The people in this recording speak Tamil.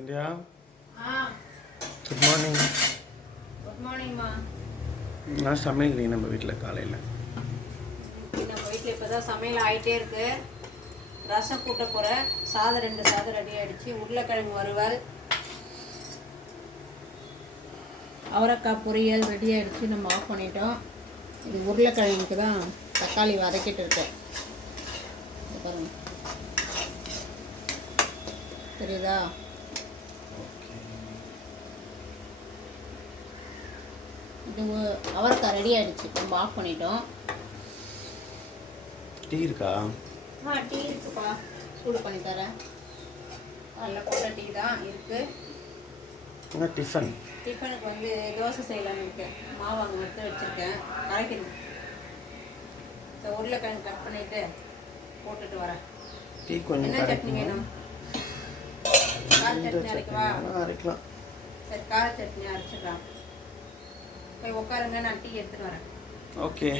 Sandhya good morning. குட் மார்னிங்மா. நான் சமையல் நீ நம்ம வீட்டில் காலையில் நம்ம வீட்டில் இப்போ தான் சமையல் ஆகிட்டே இருக்கு. ரசம் கூட்ட போகிறேன். சாதம் 2 சாதம் ரெடி ஆகிடுச்சு. உருளைக்கிழங்கு வறுவல், அவரைக்காய் பொரியல் ரெடி ஆகிடுச்சு. நம்ம ஆஃப் பண்ணிட்டோம். இது உருளைக்கிழங்குக்கு தான் தக்காளி வதக்கிட்டு இருக்கேன். பாருங்க, தெரியுதா? இது அவரைக்காய் ரெடி ஆகிடுச்சு. நம்ம ஆஃப் பண்ணிட்டோம். டீ இருக்கா? டீ இருக்குப்பா, சூடு பண்ணி தரேன். அதில் போட்ட டீ தான் இருக்குது. என்ன டிஃபன்? டிஃபனுக்கு வந்து தோசை செய்யலான்னு இருக்கேன். மாவு அங்கே எடுத்து வச்சுருக்கேன், கரைக்கணும். ஸோ உருளைக்கிழங்கு கட் பண்ணிவிட்டு போட்டுட்டு வரேன். டீ கொஞ்சம் என்ன சட்னி வேணும்? கார சட்னி அரைக்கவா? அரைக்கலாம். சரி, கார சட்னி அரைச்சிடலாம். போய் உட்காருங்க, நான் டீ எடுத்துகிட்டு வரேன். ஓகே.